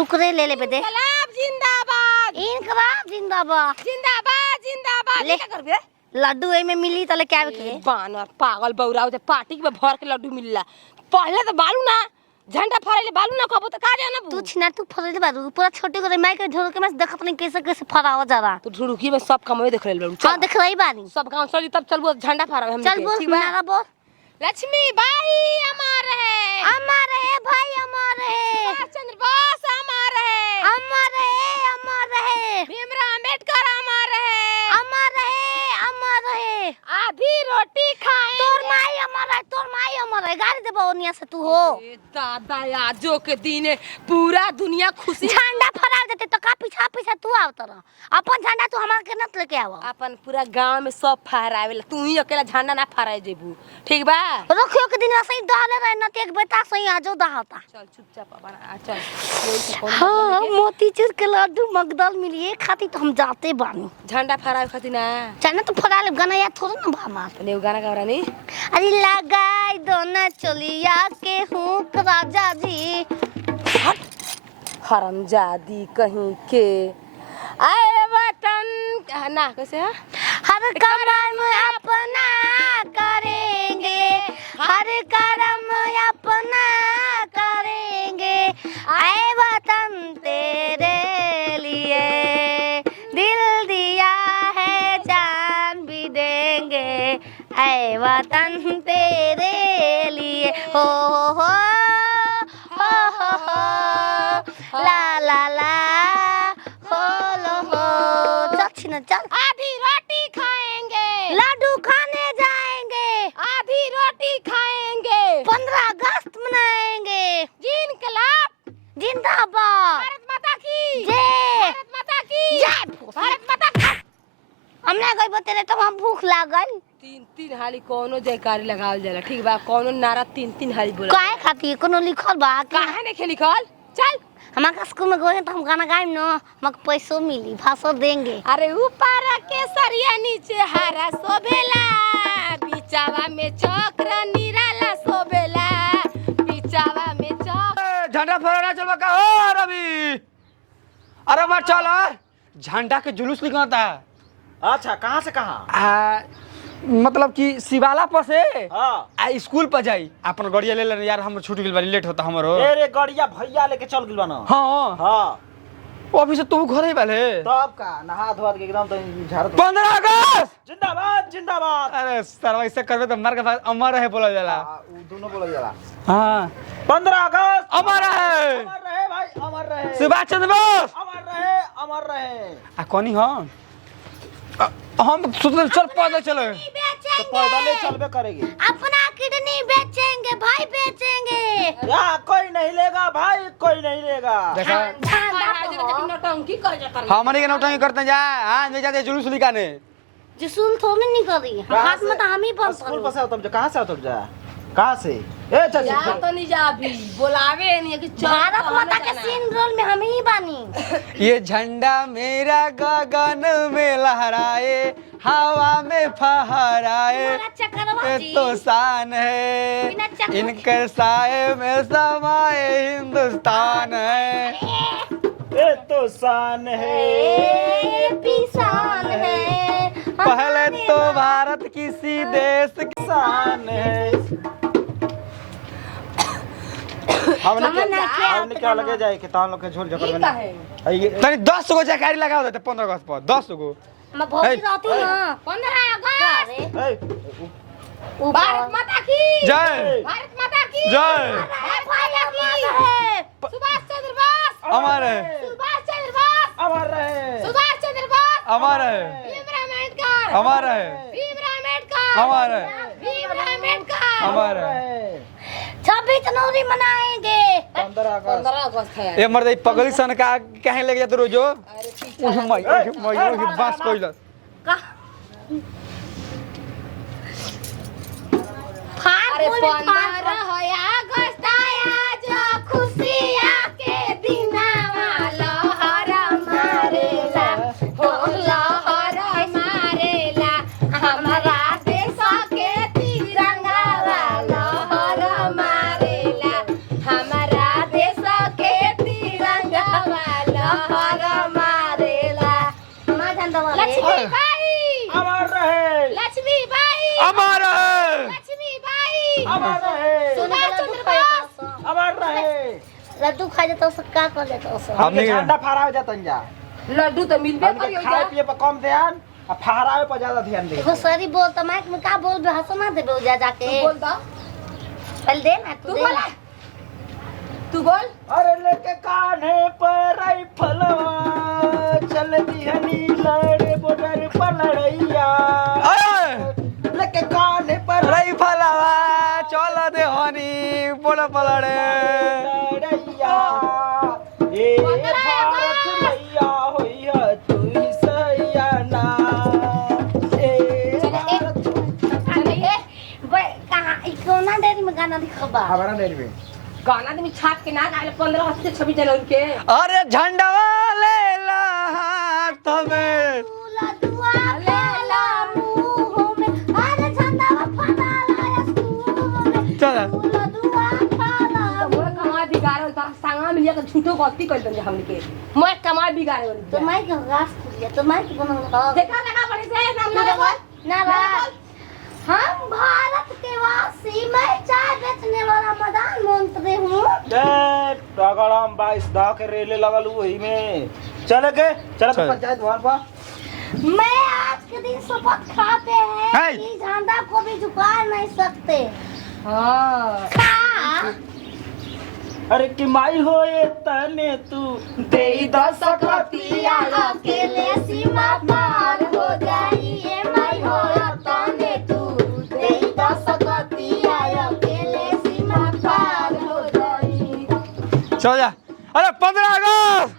शुक्र ले ले बेटे। इनकलाब जिंदाबाद, इनकलाब जिंदाबाद, जिंदाबाद जिंदाबाद। ले क्या करबे? लड्डू ए में मिली तले क्या के बानर पागल बौराव पार्टी में भर के लड्डू मिलला। पहले तो बालू ना झंडा फहराइले बालू ना खबो तो का जाना तू छिना तू फरले बारू पूरा छोटे को माइक ढोल के मैं देखत नहीं कैसे कैसे फरावा जा रहा। तू ढुड़की में सब कमवे देख लेल हां देख रही बानी सब गांव चली तब चलबो झंडा फहरावे हम चल बोल नारा बोल। लक्ष्मी बाई अमर है, अमर है भाई अमर है, सुभाष चंद्र बोस अमर है, अमर है, अमर है, भीमराव अंबेडकर अमर है, अमर है, अमर है। आधी रोटी खाए तोर माई अमर है, तोर माई अमर है। गाड़ी दे बोनिया से तू हो। ए दादा आजो के दिन पूरा दुनिया खुशी झंडा फहरा देते तो का पीछा पीछा तू आवत रह। अपन झंडा तू हमार के नत लेके आव। अपन पूरा गांव में सब फहरावेला, तू ही अकेला झंडा ना फहराए जेबू। ठीक बा रखियो के दिन सही दहले रहे न एक बेटा सही आजो दहता। चल चुपचाप अपन आ चल कोई से कौन हां मोतीचूर के लड्डू मगदल मिली एक खाती तो हम जाते बानी झंडा फहरावे खातिर ना। चल तो फहरा ले गाना याद थोड़ा ना भामा। तने गाना गावरा नी अरे लगाई दो ना चलिया के हूँ राजा जी। हरामजादी कहीं के आए वतन ना कैसे है? हर कर्म अपना करेंगे, हर कर्म अपना करेंगे, आए वतन तेरे लिए दिल दिया है जान भी देंगे, आए वतन तेरे लिए हो हो ला ला ला हो लो हो। चल चल आधी रोटी खाएंगे, लड्डू खाने जाएंगे, आधी रोटी खाएंगे, 15 अगस्त मनाएंगे, जिनकलाब जिंदाबाद, भारत माता की जय, भारत माता की जय, भारत माता की। हमने गई बतेरे तो हम भूख लागल। तीन तीन हाली कोनो जयकारी लगावल जाला। ठीक बा कोनो नारा तीन तीन हाली बोला काहे खाती कोनो लिखल बा काहे ने खेली कल चल हमारा स्कूल में गए तो हम गाना गाएम न हमको पैसो मिली भाषण देंगे। अरे ऊपर के सरिया नीचे हरा सोभेला, बीचावा में चक्र निराला सोभेला, बीचावा में चक्र। झंडा फहराना चलवा का हो रवि। अरे मत चल झंडा के जुलूस निकलता। अच्छा कहाँ से कहाँ? मतलब कि शिवाला पर से हाँ स्कूल पर जाई अपन गाड़िया ले ले यार हम छूट गेल बानी लेट होता हमरो। अरे गाड़िया भैया लेके चल गेल बना। हां हाँ अभी से तू घर ही वाले तब का नहा धोआ के एकदम तो झाड़त 15 अगस्त जिंदाबाद जिंदाबाद। अरे सरवा ऐसे करबे तो मर के बाद अमर है बोला जाला। उ दोनों बोला जाला। हां 15 अगस्त अमर है, अमर रहे भाई अमर रहे, सुभाष चंद्र बोस अमर रहे अमर रहे। आ कोनी हां हम सुधर चल पैदल चलो तो पैदल चलबे करेगी। अपना किडनी बेचेंगे भाई बेचेंगे। या कोई नहीं लेगा भाई कोई नहीं लेगा। देखा नौटंकी कर जाता हमनी के नौटंकी करते जा। हां ले जाते जुलूस निकाले जिसूल थोड़ी नहीं करी हाथ में तो हम ही बंद स्कूल पर से तुम कहाँ से तुम जा कहाँ से? ए चाची या तो नहीं जा भी बुलावे नहीं कि भारत माता के सिंबल में हम ही बानी। ये झंडा मेरा गगन में लहराए हवा में फहराए, ये तो शान है इनके साए में समाए हिंदुस्तान है, ये तो शान है पिसान है। पहले तो भारत किसी देश की शान है। हमने क्या लगे जाए कि तान लोग के झोल झकड़ में तनी 10 गो जयकारी लगाओ देते 15 अगस्त पर 10 गो। मैं बहुत रहती हूँ 15 अगस्त ऊपर। भारत माता की जय, भारत माता की जय, सुभाष चंद्र बोस अमर है, सुभाष चंद्र बोस अमर रहे, सुभाष चंद्र बोस अमर है, भीमराव अम्बेडकर अमर है, भीमराव अम्बेडकर अमर है, भीमराव अम्बेडकर अमर है। 26 जनवरी मनाएंगे। 15 अगस्त 15 अगस्त है ये मर्द पगली सन का कहीं लेके जाते रोजो मैं बास कोइला अरे 15 अगस्त आया जो खुशियाँ के दिनवा लहर मारेला हो लहर मारेला हमारा देश के तिरंगा लहर मारेला हमारा देश के तिरंगा लड्डू खा जाता उससे का कर देता उससे हमने झंडा फहरावे जातन जा। लड्डू तो मिलबे हमके करियो खाए जा पिए पर कम ध्यान और फहरावे पर ज्यादा ध्यान दे। एगो सरी बोल त माइक में का बोल बे हंसो ना देबे जा जाके तू बोल दा पहले दे ना तू दे बोल ना। तू बोल अरे लेके कान्हे पर राइफलवा चल दिहनी लड़े बॉर्डर पर लड़ैया। लेके कान्हे पर राइफलवा चल दे हनी बोल पलड़े लड़ैया। ए भारत मैया होइया तू सैया ना। ए भारत अरे ये बे कहां ई कोना डेरी में गाना दिखबा हमारा नहीं बे। गाना तुम छाप के ना गाले 15 अगस्त से 26 जनवरी के अरे झंडवा ले ला हाथ में लड्डुआ लेला मुंह में अरे झंडा फना लाया मुंह में चल लड्डुआ खाला मोर कमा बिगाड़ल ता संगा मिलिया के झूठो गलती कर दन हमनी के मोर कमा बिगाड़ल तो माइक का गास खुलिया तो माइक बनल का देखा लगा पड़े से ना सामने ना बा हम भारत के वासी मैं चाय बेचने वाला प्रधानमंत्री हूँ टगड़म 22 दा के रेले लगल वही में चल के चल चल। पंचायत भवन पर। मैं आज के दिन शपथ खाते हैं है। कि झंडा को भी झुका नहीं सकते हां का अरे कि माई होए तने तू देई 10 कतिया अकेले सीमा पार हो जाई ये माई हो तने तू देई 10 कतिया अकेले सीमा पार हो जाई चल जा अरे 15 अगस्त